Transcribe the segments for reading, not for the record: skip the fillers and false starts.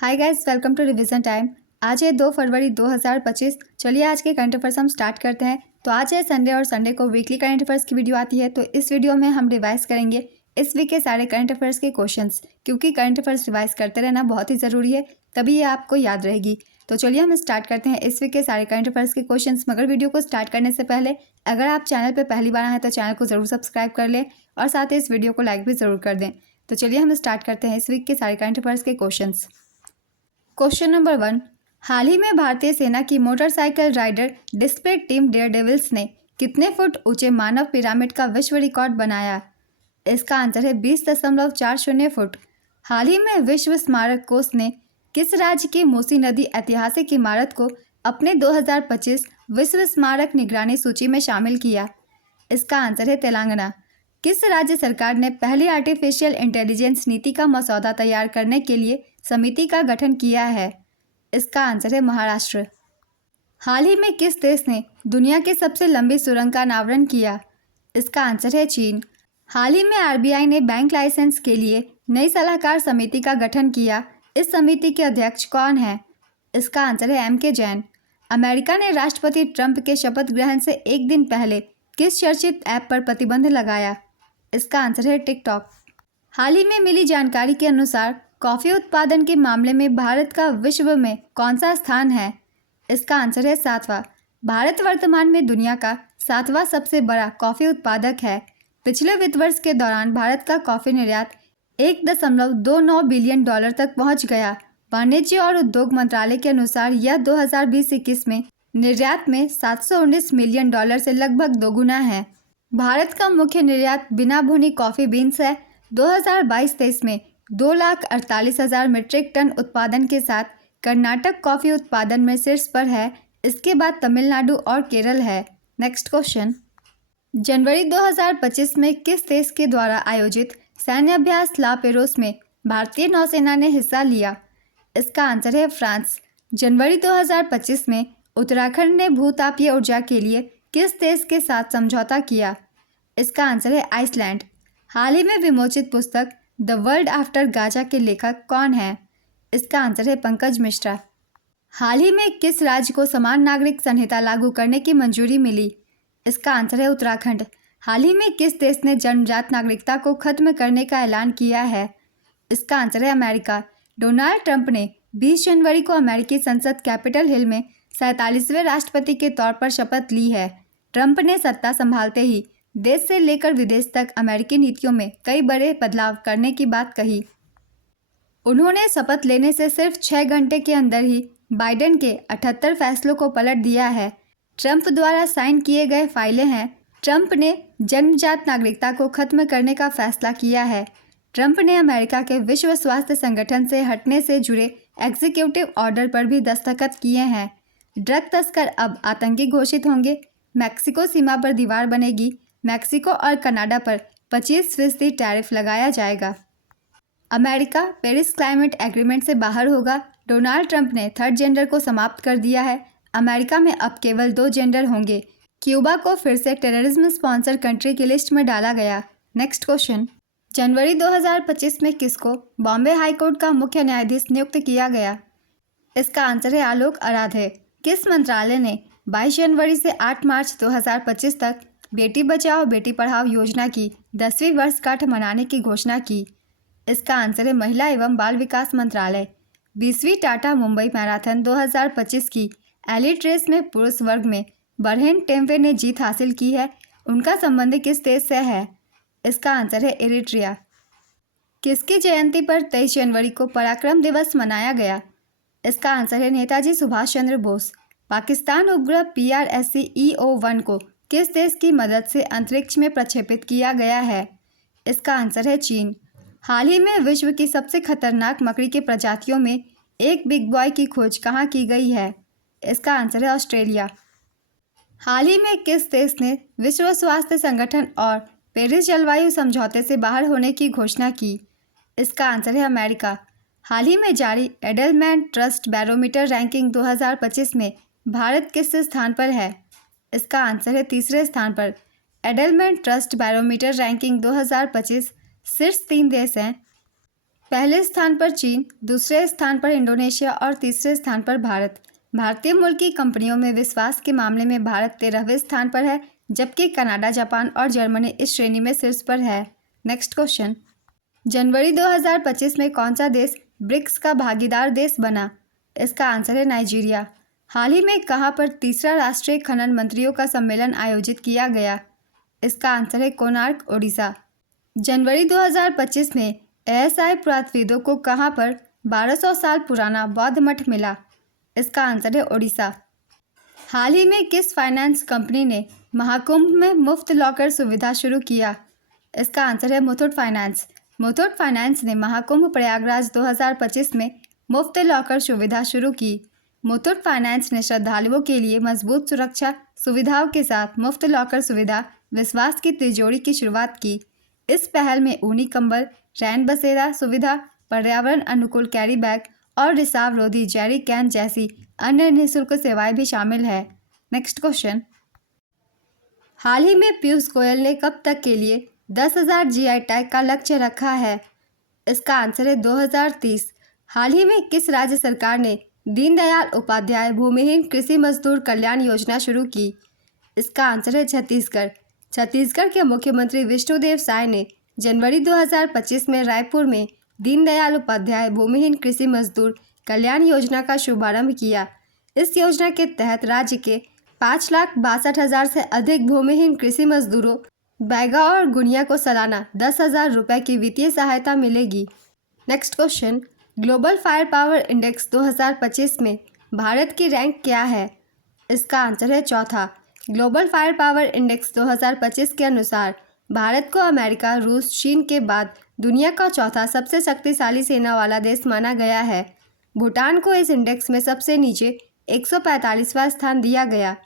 Hi guys, welcome to revision time. आज है 2 फरवरी 2025। चलिए आज के करंट अफेयर्स हम स्टार्ट करते हैं। तो आज है संडे और संडे को वीकली करंट अफेयर्स की वीडियो आती है। तो इस वीडियो में हम रिवाइज करेंगे इस वीक के सारे करंट अफेयर्स के क्वेश्चंस, क्योंकि करंट अफेयर्स रिवाइज करते रहना बहुत ही ज़रूरी है, तभी ये आपको याद रहेगी। तो चलिए हम स्टार्ट करते हैं इस वीक के सारे करंट अफेयर्स के क्वेश्चंस। मगर वीडियो को स्टार्ट करने से पहले अगर आप चैनल पर पहली बार आए हैं तो चैनल को ज़रूर सब्सक्राइब कर लें और साथ ही इस वीडियो को लाइक भी ज़रूर कर दें। तो चलिए हम स्टार्ट करते हैं इस वीक के सारे करंट अफेयर्स के क्वेश्चंस। क्वेश्चन नंबर 1, हाल ही में भारतीय सेना की motorcycle rider display team Daredevils ने कितने फुट ऊंचे मानव पिरामिड का विश्व रिकॉर्ड बनाया? इसका आंसर है 20.40 फुट। हाल ही में विश्व स्मारक कोष ने किस राज्य की मूसी नदी ऐतिहासिक इमारत को अपने 2025 विश्व स्मारक निगरानी सूची में शामिल किया? इसका आंसर है तेलंगाना। किस राज्य सरकार ने पहली आर्टिफिशियल इंटेलिजेंस नीति का मसौदा तैयार करने के लिए समिति का गठन किया है? इसका आंसर है महाराष्ट्र। हाल ही में किस देश ने दुनिया की सबसे लंबी सुरंग का अनावरण किया? इसका आंसर है चीन। हाल ही में आरबीआई ने बैंक लाइसेंस के लिए नई सलाहकार समिति का गठन किया। इस समिति के अध्यक्ष कौन है? इसका आंसर है एम.के. जैन। अमेरिका ने राष्ट्रपति ट्रंप के शपथ ग्रहण से एक दिन पहले किस चर्चित ऐप पर प्रतिबंध लगाया? इसका आंसर है टिकटॉक। हाल ही में मिली जानकारी के अनुसार कॉफ़ी उत्पादन के मामले में भारत का विश्व में कौन सा स्थान है? इसका आंसर है 7वां। भारत वर्तमान में दुनिया का 7वां सबसे बड़ा कॉफ़ी उत्पादक है। पिछले वित्त वर्ष के दौरान भारत का कॉफ़ी निर्यात $1.29 बिलियन तक पहुंच गया। वाणिज्य और उद्योग मंत्रालय के अनुसार यह 2020-21 में निर्यात में $719 मिलियन से लगभग दोगुना है। भारत का मुख्य निर्यात बिना भुनी कॉफ़ी बीन्स है। 2022-23 में 2,48,000 मीट्रिक टन उत्पादन के साथ कर्नाटक कॉफ़ी उत्पादन में शीर्ष पर है। इसके बाद तमिलनाडु और केरल है। नेक्स्ट क्वेश्चन, जनवरी 2025 में किस देश के द्वारा आयोजित सैन्य अभ्यास ला पेरोस में भारतीय नौसेना ने हिस्सा लिया? इसका आंसर है फ्रांस। जनवरी 2025 में उत्तराखंड ने भूतापीय ऊर्जा के लिए किस देश के साथ समझौता किया? इसका आंसर है आइसलैंड। हाल ही में विमोचित पुस्तक द वर्ल्ड आफ्टर गाजा के लेखक कौन है? इसका आंसर है पंकज मिश्रा। हाल ही में किस राज्य को समान नागरिक संहिता लागू करने की मंजूरी मिली? इसका आंसर है उत्तराखंड। हाल ही में किस देश ने जन्मजात नागरिकता को खत्म करने का ऐलान किया है? इसका आंसर है अमेरिका। डोनाल्ड ट्रंप ने 20 जनवरी को अमेरिकी संसद कैपिटल हिल में 47वें राष्ट्रपति के तौर पर शपथ ली है। ट्रंप ने सत्ता संभालते ही देश से लेकर विदेश तक अमेरिकी नीतियों में कई बड़े बदलाव करने की बात कही। उन्होंने शपथ लेने से सिर्फ 6 घंटे के अंदर ही बाइडेन के 78 फैसलों को पलट दिया है। ट्रंप द्वारा साइन किए गए फाइलें हैं। ट्रंप ने जन्मजात नागरिकता को खत्म करने का फैसला किया है। ट्रंप ने अमेरिका के विश्व स्वास्थ्य संगठन से हटने से जुड़े एग्जीक्यूटिव ऑर्डर पर भी दस्तखत किए हैं। ड्रग तस्कर अब आतंकी घोषित होंगे। मैक्सिको सीमा पर दीवार बनेगी। मैक्सिको और कनाडा पर 25% टैरिफ लगाया जाएगा। अमेरिका पेरिस क्लाइमेट एग्रीमेंट से बाहर होगा। डोनाल्ड ट्रंप ने थर्ड जेंडर को समाप्त कर दिया है। अमेरिका में अब केवल 2 जेंडर होंगे। क्यूबा को फिर से टेररिज्म स्पॉन्सर कंट्री की लिस्ट में डाला गया। नेक्स्ट क्वेश्चन, जनवरी 2025 में किसको बॉम्बे हाईकोर्ट का मुख्य न्यायाधीश नियुक्त किया गया? इसका आंसर है आलोक आराधे। किस मंत्रालय ने 22 जनवरी से 8 मार्च 2025 तक बेटी बचाओ बेटी पढ़ाओ योजना की 10वीं वर्षगांठ मनाने की घोषणा की? इसका आंसर है महिला एवं बाल विकास मंत्रालय। 20वीं टाटा मुंबई मैराथन 2025 की एलिट रेस में पुरुष वर्ग में बरहेन टेम्पे ने जीत हासिल की है। उनका संबंध किस देश से है? इसका आंसर है इरिट्रिया। किसकी जयंती पर 23 जनवरी को पराक्रम दिवस मनाया गया? इसका आंसर है नेताजी सुभाष चंद्र बोस। पाकिस्तान उपग्रह PRSC-EO-1 को किस देश की मदद से अंतरिक्ष में प्रक्षेपित किया गया है? इसका आंसर है चीन। हाल ही में विश्व की सबसे खतरनाक मकड़ी के प्रजातियों में एक बिग बॉय की खोज कहाँ की गई है? इसका आंसर है ऑस्ट्रेलिया। हाल ही में किस देश ने विश्व स्वास्थ्य संगठन और पेरिस जलवायु समझौते से बाहर होने की घोषणा की? इसका आंसर है अमेरिका। हाल ही में जारी एडलमैन ट्रस्ट बैरोमीटर रैंकिंग 2025 में भारत किस स्थान पर है? इसका आंसर है तीसरे स्थान पर। एडलमैन ट्रस्ट बैरोमीटर रैंकिंग 2025 शीर्ष 3 देश हैं पहले स्थान पर चीन, दूसरे स्थान पर इंडोनेशिया और तीसरे स्थान पर भारत। भारतीय मूल की कंपनियों में विश्वास के मामले में भारत 13वें स्थान पर है, जबकि कनाडा, जापान और जर्मनी इस श्रेणी में शीर्ष पर है। नेक्स्ट क्वेश्चन, जनवरी 2025 में कौन सा देश ब्रिक्स का भागीदार देश बना? इसका आंसर है नाइजीरिया। हाल ही में कहां पर तीसरा राष्ट्रीय खनन मंत्रियों का सम्मेलन आयोजित किया गया? इसका आंसर है कोणार्क, ओडिशा। जनवरी 2025 में एएसआई पुरातत्वविदों को कहां पर 1200 साल पुराना बौद्ध मठ मिला? इसका आंसर है ओडिशा। हाल ही में किस फाइनेंस कंपनी ने महाकुंभ में मुफ्त लॉकर सुविधा शुरू किया? इसका आंसर है मुथूट फाइनेंस। मुथूट फाइनेंस ने महाकुंभ प्रयागराज 2025 में मुफ्त लॉकर सुविधा शुरू की। मुथूट फाइनेंस ने श्रद्धालुओं के लिए मजबूत सुरक्षा सुविधाओं के साथ मुफ्त लॉकर सुविधा विश्वास की तिजोरी की शुरुआत की। इस पहल में ऊनी कंबल, रैन बसेरा सुविधा, पर्यावरण अनुकूल कैरी बैग और रिसाव रोधी जेरी कैन जैसी अन्य निःशुल्क सेवाएं भी शामिल है। नेक्स्ट क्वेश्चन, हाल ही में पीयूष गोयल ने कब तक के लिए 10,000 जीआई टैग का लक्ष्य रखा है? इसका आंसर है 2030। हाल ही में किस राज्य सरकार ने दीनदयाल उपाध्याय भूमिहीन कृषि मजदूर कल्याण योजना शुरू की? इसका आंसर है छत्तीसगढ़। छत्तीसगढ़ के मुख्यमंत्री विष्णुदेव साय ने जनवरी 2025 में रायपुर में दीनदयाल उपाध्याय भूमिहीन कृषि मजदूर कल्याण योजना का शुभारंभ किया। इस योजना के तहत राज्य के 5,62,000 से अधिक भूमिहीन कृषि मजदूरों बैगा और गुनिया को सालाना 10,000 रुपये की वित्तीय सहायता मिलेगी। Next question, global fire power index 2025 में भारत की रैंक क्या है? इसका आंसर है चौथा। ग्लोबल फायर पावर इंडेक्स 2025 के अनुसार भारत को अमेरिका, रूस, चीन के बाद दुनिया का चौथा सबसे शक्तिशाली सेना वाला देश माना गया है। भूटान को इस इंडेक्स में सबसे नीचे 145वां स्थान दिया गया।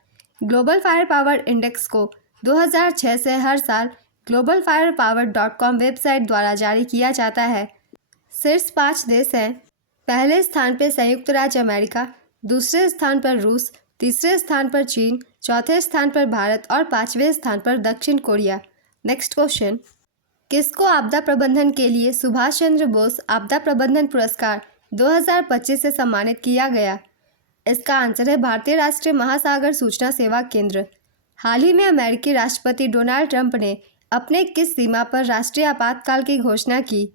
ग्लोबल फायर पावर इंडेक्स को 2006 से हर साल globalfirepower.com वेबसाइट द्वारा जारी किया जाता है। शीर्ष 5 देश हैं। पहले स्थान पर संयुक्त राज्य अमेरिका, दूसरे स्थान पर रूस, तीसरे स्थान पर चीन, चौथे स्थान पर भारत और 5वें स्थान पर दक्षिण कोरिया। नेक्स्ट क्वेश्चन, किसको आपदा प्रबंधन के लिए सुभाष चंद्र बोस आपदा प्रबंधन पुरस्कार 2025 से सम्मानित किया गया? इसका आंसर है भारतीय राष्ट्रीय महासागर सूचना सेवा केंद्र। हाल ही में अमेरिकी राष्ट्रपति डोनाल्ड ट्रंप ने अपने किस सीमा पर राष्ट्रीय आपातकाल की घोषणा की?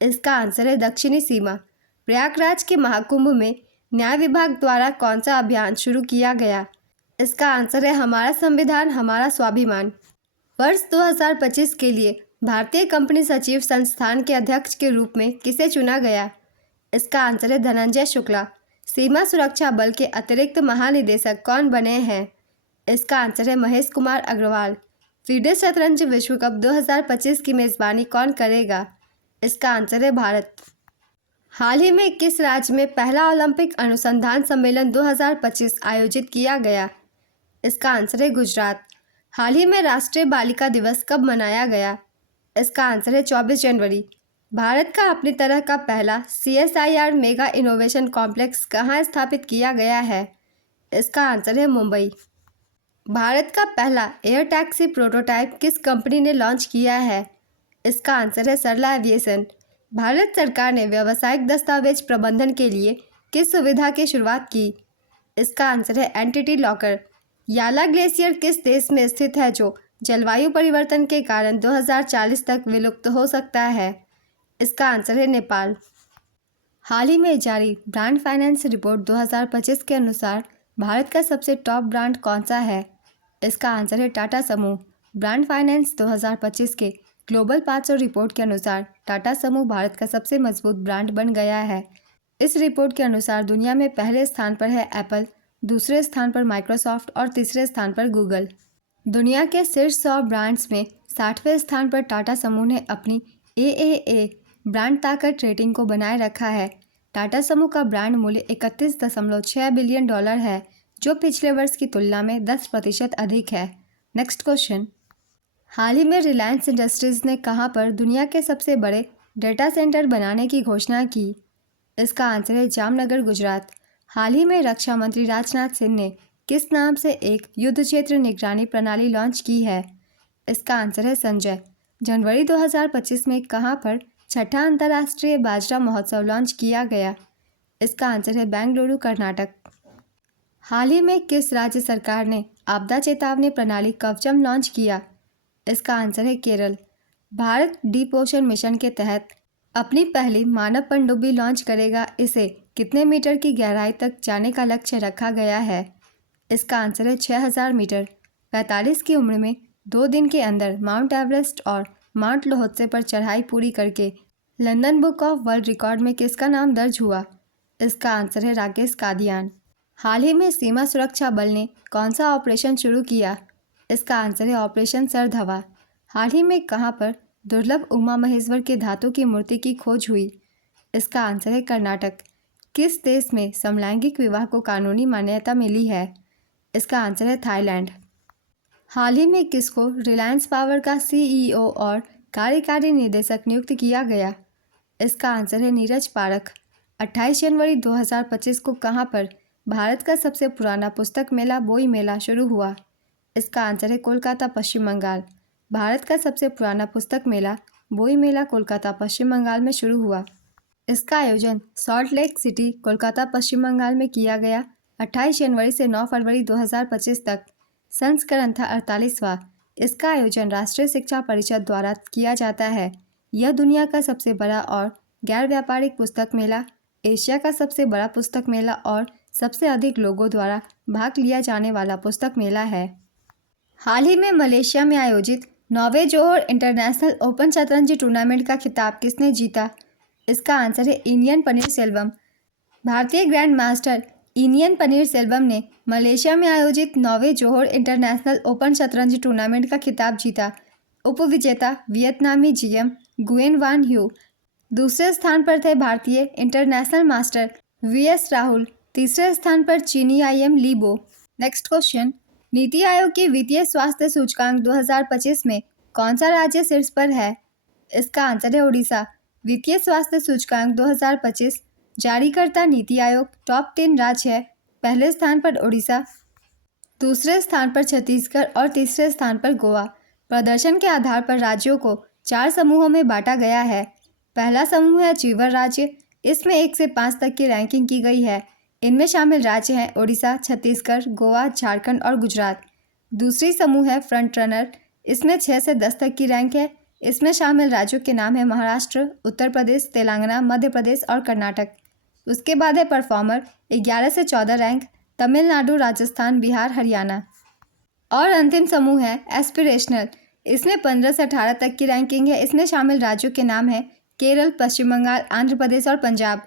इसका आंसर है दक्षिणी सीमा। प्रयागराज के महाकुंभ में न्याय विभाग द्वारा कौन सा अभियान शुरू किया गया? इसका आंसर है हमारा संविधान हमारा स्वाभिमान। वर्ष 2025 के लिए भारतीय कंपनी सचिव संस्थान के अध्यक्ष के रूप में किसे चुना गया? इसका आंसर है धनंजय शुक्ला। सीमा सुरक्षा बल के अतिरिक्त महानिदेशक कौन बने हैं? इसका आंसर है महेश कुमार अग्रवाल। फीडे शतरंज विश्व कप 2025 की मेज़बानी कौन करेगा? इसका आंसर है भारत। हाल ही में किस राज्य में पहला ओलंपिक अनुसंधान सम्मेलन 2025 आयोजित किया गया? इसका आंसर है गुजरात। हाल ही में राष्ट्रीय बालिका दिवस कब मनाया गया? इसका आंसर है 24 जनवरी। भारत का अपनी तरह का पहला CSIR मेगा इनोवेशन कॉम्प्लेक्स कहाँ स्थापित किया गया है? इसका आंसर है मुंबई। भारत का पहला एयर टैक्सी प्रोटोटाइप किस कंपनी ने लॉन्च किया है? इसका आंसर है सरला एविएशन। भारत सरकार ने व्यावसायिक दस्तावेज प्रबंधन के लिए किस सुविधा की शुरुआत की? इसका आंसर है एंटिटी लॉकर। याला ग्लेशियर किस देश में स्थित है जो जलवायु परिवर्तन के कारण 2040 तक विलुप्त हो सकता है? इसका आंसर है नेपाल। हाल ही में जारी ब्रांड फाइनेंस रिपोर्ट 2025 के अनुसार भारत का सबसे टॉप ब्रांड कौन सा है? इसका आंसर है टाटा समूह। ब्रांड फाइनेंस 2025 के ग्लोबल 500 रिपोर्ट के अनुसार टाटा समूह भारत का सबसे मजबूत ब्रांड बन गया है। इस रिपोर्ट के अनुसार दुनिया में पहले स्थान पर है एप्पल, दूसरे स्थान पर माइक्रोसॉफ्ट और तीसरे स्थान पर गूगल। दुनिया के शीर्ष 100 ब्रांड्स में 60वें स्थान पर टाटा समूह ने अपनी AAA ब्रांड ताकत रेटिंग को बनाए रखा है। टाटा समूह का ब्रांड मूल्य 31.6 बिलियन डॉलर है, जो पिछले वर्ष की तुलना में 10% अधिक है। नेक्स्ट क्वेश्चन, हाल ही में रिलायंस इंडस्ट्रीज़ ने कहां पर दुनिया के सबसे बड़े डेटा सेंटर बनाने की घोषणा की? इसका आंसर है जामनगर, गुजरात। हाल ही में रक्षा मंत्री राजनाथ सिंह ने किस नाम से एक युद्ध क्षेत्र निगरानी प्रणाली लॉन्च की है? इसका आंसर है संजय। जनवरी 2025 में कहां पर छठा अंतर्राष्ट्रीय बाजरा महोत्सव लॉन्च किया गया? इसका आंसर है बेंगलुरु, कर्नाटक। हाल ही में किस राज्य सरकार ने आपदा चेतावनी प्रणाली कवचम लॉन्च किया? इसका आंसर है Kerala. Bharat deep ocean mission के तहत अपनी पहली मानव पनडुब्बी लॉन्च करेगा। इसे कितने मीटर की गहराई तक जाने का लक्ष्य रखा गया है? इसका आंसर है 6000 मीटर। 45 की उम्र में 2 दिन के अंदर माउंट एवरेस्ट और माउंट लोहत्से पर चढ़ाई पूरी करके London book of world record में किसका नाम दर्ज हुआ? इसका आंसर है राकेश कादियान। हाल ही में सीमा सुरक्षा बल ने कौन सा ऑपरेशन शुरू किया? इसका आंसर है ऑपरेशन सरधवा। हाल ही में कहां पर दुर्लभ उमा महेश्वर के धातु की मूर्ति की खोज हुई? इसका आंसर है कर्नाटक। किस देश में समलैंगिक विवाह को कानूनी मान्यता मिली है? इसका आंसर है थाईलैंड। हाल ही में किसको रिलायंस पावर का CEO और कार्यकारी निदेशक नियुक्त किया गया? इसका आंसर है नीरज पारख। 28 जनवरी 2025 को कहां पर भारत का सबसे पुराना पुस्तक मेला बोई मेला शुरू हुआ? इसका आंसर है कोलकाता, पश्चिम बंगाल। भारत का सबसे पुराना पुस्तक मेला बोई मेला कोलकाता, पश्चिम बंगाल में शुरू हुआ। इसका आयोजन सॉल्ट लेक सिटी, कोलकाता, पश्चिम बंगाल में किया गया। 28 जनवरी से 9 फरवरी 2025 तक। संस्करण था 48वां। इसका आयोजन राष्ट्रीय शिक्षा परिषद द्वारा किया जाता है। यह दुनिया का सबसे बड़ा और गैर व्यापारिक पुस्तक मेला, एशिया का सबसे बड़ा पुस्तक मेला और सबसे अधिक लोगों द्वारा भाग लिया जाने वाला पुस्तक मेला है। हाल ही में मलेशिया में आयोजित 9वें जोहोर इंटरनेशनल ओपन शतरंज टूर्नामेंट का खिताब किसने जीता? इसका आंसर है इनियन पनीरसेल्वम। भारतीय ग्रैंड मास्टर इनियन पनीरसेल्वम ने मलेशिया में आयोजित 9वें जोहोर इंटरनेशनल ओपन शतरंज टूर्नामेंट का खिताब जीता। उपविजेता वियतनामी GM गुएन वान ह्यू। दूसरे स्थान पर थे भारतीय इंटरनेशनल मास्टर VS राहुल। तीसरे स्थान पर चीनी IM लीबो। Next question, NITI Aayog की वित्तीय स्वास्थ्य सूचकांक 2025 में कौन सा राज्य शीर्ष पर है? इसका आंसर है उड़ीसा। वित्तीय स्वास्थ्य सूचकांक 2025 जारीकर्ता नीति आयोग। टॉप 10 राज्य है। पहले स्थान पर उड़ीसा, दूसरे स्थान पर छत्तीसगढ़ और तीसरे स्थान पर गोवा। प्रदर्शन के आधार पर राज्यों को 4 समूहों में बांटा गया है। पहला समूह है चीवर राज्य। इसमें 1 से 5 तक की रैंकिंग की गई है। इनमें शामिल राज्य हैं ओडिशा, छत्तीसगढ़, गोवा, झारखंड और गुजरात। दूसरी समूह है फ्रंट रनर। इसमें 6 से 10 तक की रैंक है। इसमें शामिल राज्यों के नाम है महाराष्ट्र, उत्तर प्रदेश, तेलंगाना, मध्य प्रदेश और कर्नाटक। उसके बाद है परफॉर्मर। 11 से 14 रैंक तमिलनाडु, राजस्थान, बिहार, हरियाणा। और अंतिम समूह है एस्पिरेशनल। इसमें 15 से 18 तक की रैंकिंग है। इसमें शामिल राज्यों के नाम है केरल, पश्चिम बंगाल, आंध्र प्रदेश और पंजाब।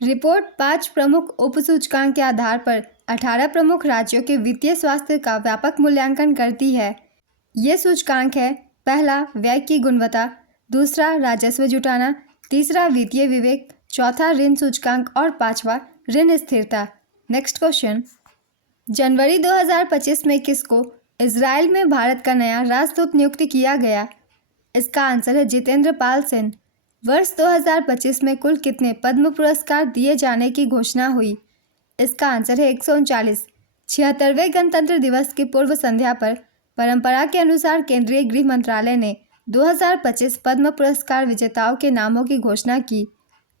रिपोर्ट 5 प्रमुख उपसूचकांक के आधार पर 18 प्रमुख राज्यों के वित्तीय स्वास्थ्य का व्यापक मूल्यांकन करती है। ये सूचकांक है: पहला, व्यय की गुणवत्ता; दूसरा, राजस्व जुटाना; तीसरा, वित्तीय विवेक; चौथा, ऋण सूचकांक और पांचवा, ऋण स्थिरता। नेक्स्ट क्वेश्चन, जनवरी 2025 में किसको इजराइल में भारत का नया राजदूत नियुक्त किया गया? इसका आंसर है जितेंद्र पाल सिंह। वर्ष 2025 में कुल कितने पद्म पुरस्कार दिए जाने की घोषणा हुई? इसका आंसर है 139। 76वें गणतंत्र दिवस की पूर्व संध्या पर परंपरा के अनुसार केंद्रीय गृह मंत्रालय ने 2025 पद्म पुरस्कार विजेताओं के नामों की घोषणा की।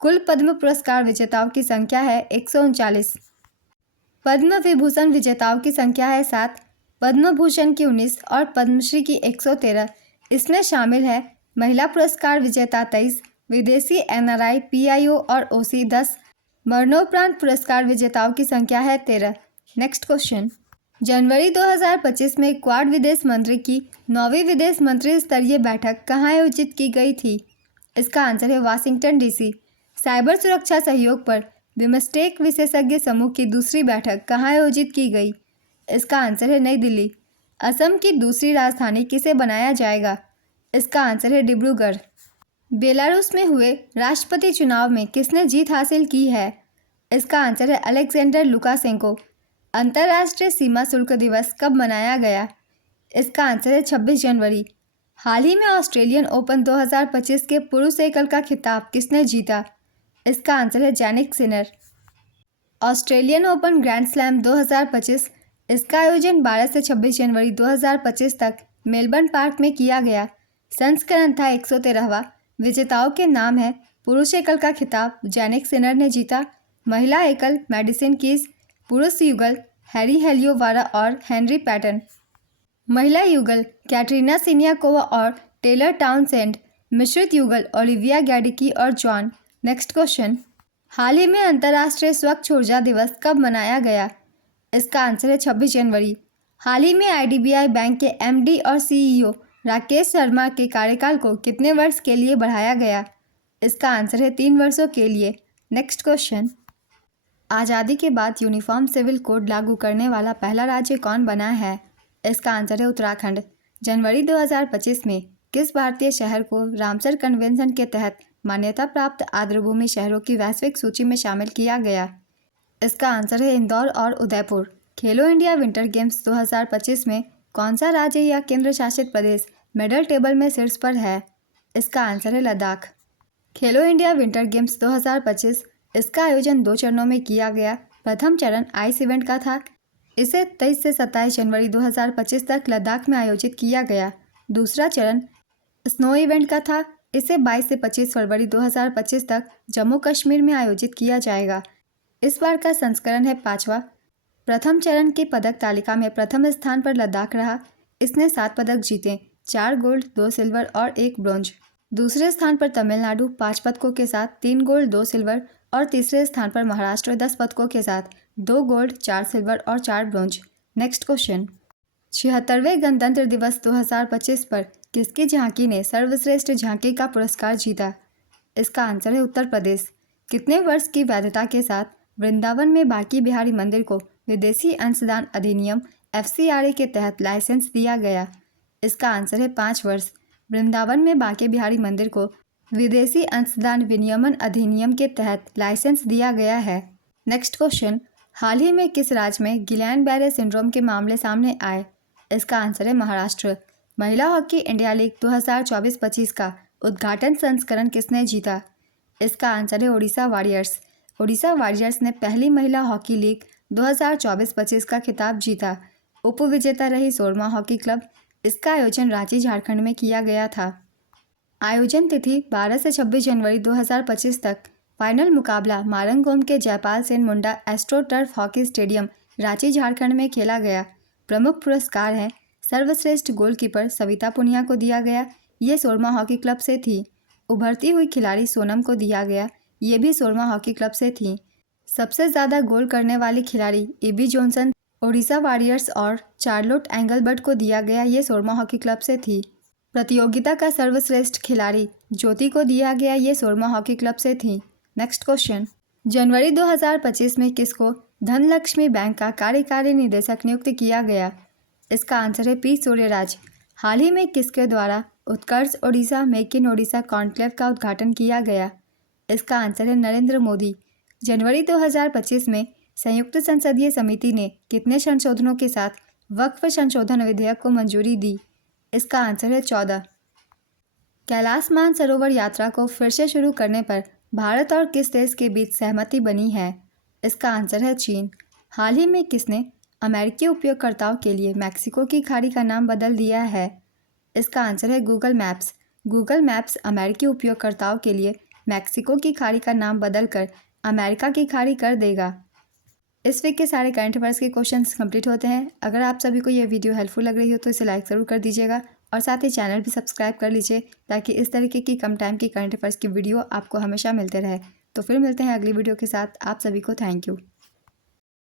कुल पद्म पुरस्कार विजेताओं की संख्या है 139। पद्म विभूषण विजेताओं की संख्या है 7, पद्म भूषण की 19 और पद्मश्री की 113। इसमें शामिल है महिला पुरस्कार विजेता 23, विदेशी NRI, PIO और OC 10। मरणोपरांत पुरस्कार विजेताओं की संख्या है 13। नेक्स्ट क्वेश्चन, जनवरी 2025 में क्वाड विदेश मंत्री की 9वीं विदेश मंत्री स्तरीय बैठक कहाँ आयोजित की गई थी? इसका आंसर है वाशिंगटन DC। साइबर सुरक्षा सहयोग पर बिमस्टेक विशेषज्ञ समूह की दूसरी बैठक कहाँ आयोजित की गई? इसका आंसर है नई दिल्ली। असम की दूसरी राजधानी किसे बनाया जाएगा? इसका आंसर है डिब्रूगढ़। बेलारूस में हुए राष्ट्रपति चुनाव में किसने जीत हासिल की है? इसका आंसर है अलेक्जेंडर लुकाशेंको। अंतर्राष्ट्रीय सीमा शुल्क दिवस कब मनाया गया? इसका आंसर है 26 जनवरी। हाल ही में ऑस्ट्रेलियन ओपन 2025 के पुरुष एकल का खिताब किसने जीता? इसका आंसर है Jannik Sinner. Australian open grand slam 2025, इसका आयोजन 12 से 26 जनवरी 2025 तक मेलबर्न पार्क में किया गया। संस्करण था 113वां। विजेताओं के नाम हैं पुरुष एकल का खिताब जैनिक सिनर ने जीता, महिला एकल मेडिसिन कीज, पुरुष युगल हैरी हेलियोवारा और हेनरी पैटन, महिला युगल कैटरीना सिनियाकोवा और टेलर टाउनसेंड, मिश्रित युगल ओलिविया गैडिकी और जॉन। नेक्स्ट क्वेश्चन, हाल ही में अंतर्राष्ट्रीय स्वच्छ ऊर्जा दिवस कब मनाया गया? इसका आंसर है 26 जनवरी। हाल ही में IDBI बैंक के MD और CEO राकेश शर्मा के कार्यकाल को कितने वर्ष के लिए बढ़ाया गया? इसका आंसर है 3 वर्षों के लिए। नेक्स्ट क्वेश्चन, आज़ादी के बाद यूनिफॉर्म सिविल कोड लागू करने वाला पहला राज्य कौन बना है? इसका आंसर है उत्तराखंड। जनवरी 2025 में किस भारतीय शहर को रामसर कन्वेंशन के तहत मान्यता प्राप्त आर्द्रभूमि शहरों की वैश्विक सूची में शामिल किया गया? इसका आंसर है इंदौर और उदयपुर। खेलो इंडिया विंटर गेम्स 2025 में कौन सा राज्य या केंद्र शासित प्रदेश मेडल टेबल में शीर्ष पर है? इसका आंसर है लद्दाख। खेलो इंडिया विंटर गेम्स 2025 इसका आयोजन 2 चरणों में किया गया। प्रथम चरण आइस इवेंट का था। इसे 23 से 27 जनवरी 2025 तक लद्दाख में आयोजित किया गया। दूसरा चरण स्नो इवेंट का था। इसे 22 से 25 फरवरी 2025 तक जम्मू कश्मीर में आयोजित किया जाएगा। इस बार का संस्करण है 5वां। प्रथम चरण की पदक तालिका में प्रथम स्थान पर लद्दाख रहा। इसने 7 पदक जीते, 4 गोल्ड, 2 सिल्वर और 1 ब्रोंज। दूसरे स्थान पर तमिलनाडु 5 पदकों के साथ 3 गोल्ड, 2 सिल्वर और तीसरे स्थान पर महाराष्ट्र 10 पदकों के साथ 2 गोल्ड, 4 सिल्वर और 4 ब्रोंज। नेक्स्ट क्वेश्चन, 76वें गणतंत्र दिवस 2025 पर किसकी झांकी ने सर्वश्रेष्ठ झांकी का पुरस्कार जीता? इसका आंसर है उत्तर प्रदेश। कितने वर्ष की वैधता के साथ वृंदावन में बांके बिहारी मंदिर को विदेशी अंशदान अधिनियम FCRA के तहत लाइसेंस दिया गया? इसका आंसर है 5 वर्ष। वृंदावन में बांके बिहारी मंदिर को विदेशी अंशदान विनियमन अधिनियम के तहत लाइसेंस दिया गया है। नेक्स्ट क्वेश्चन, हाल ही में किस राज्य में गिलैन बैरे सिंड्रोम के मामले सामने आए? इसका आंसर है महाराष्ट्र। महिला हॉकी इंडिया लीग 2024-25 का उद्घाटन संस्करण किसने जीता? इसका आंसर है ओडिशा वॉरियर्स। ओडिशा वॉरियर्स ने पहली महिला हॉकी लीग 2024-25 का खिताब जीता। उपविजेता रही सोरमा हॉकी क्लब। इसका आयोजन रांची, झारखंड में किया गया था। आयोजन तिथि 12 से 26 जनवरी 2025 तक। फाइनल मुकाबला मारंगोम के Jaipal Sen Munda astroturf hockey stadium, Ranchi, Jharkhand में खेला गया। प्रमुख पुरस्कार है सर्वश्रेष्ठ गोलकीपर सविता पुनिया को दिया गया। ये सोरमा हॉकी क्लब से थी। उभरती हुई खिलाड़ी सोनम को दिया गया। ये भी सोरमा हॉकी क्लब से थी। सबसे ज़्यादा गोल करने वाली खिलाड़ी एबी जॉनसन ओडिशा वॉरियर्स और चार्लोट एंगलबर्ट को दिया गया। ये सोरमा हॉकी क्लब से थी। प्रतियोगिता का सर्वश्रेष्ठ खिलाड़ी ज्योति को दिया गया। ये सोरमा हॉकी क्लब से थी। नेक्स्ट क्वेश्चन, जनवरी 2025 में किसको धनलक्ष्मी बैंक का कार्यकारी निदेशक नियुक्त किया गया? इसका आंसर है पी सूर्यराज। हाल ही में किसके द्वारा Utkarsh Odisha make in Odisha conclave का उद्घाटन किया गया? इसका आंसर है नरेंद्र मोदी। जनवरी 2025 में संयुक्त संसदीय समिति ने कितने संशोधनों के साथ वक्फ संशोधन विधेयक को मंजूरी दी? इसका आंसर है 14। कैलाश मानसरोवर यात्रा को फिर से शुरू करने पर भारत और किस देश के बीच सहमति बनी है? इसका आंसर है चीन। हाल ही में किसने अमेरिकी उपयोगकर्ताओं के लिए मैक्सिको की खाड़ी का नाम बदल दिया है? इसका आंसर है गूगल मैप्स। गूगल मैप्स अमेरिकी उपयोगकर्ताओं के लिए मैक्सिको की खाड़ी का नाम बदलकर अमेरिका की खाड़ी कर देगा। इस वीक के सारे करंट अफेयर्स के क्वेश्चंस कंप्लीट होते हैं। अगर आप सभी को ये वीडियो हेल्पफुल लग रही हो तो इसे लाइक ज़रूर कर दीजिएगा और साथ ही चैनल भी सब्सक्राइब कर लीजिए ताकि इस तरीके की कम टाइम की करंट अफेयर्स की वीडियो आपको हमेशा मिलते रहे। तो फिर मिलते हैं अगली वीडियो के साथ। आप सभी को थैंक यू।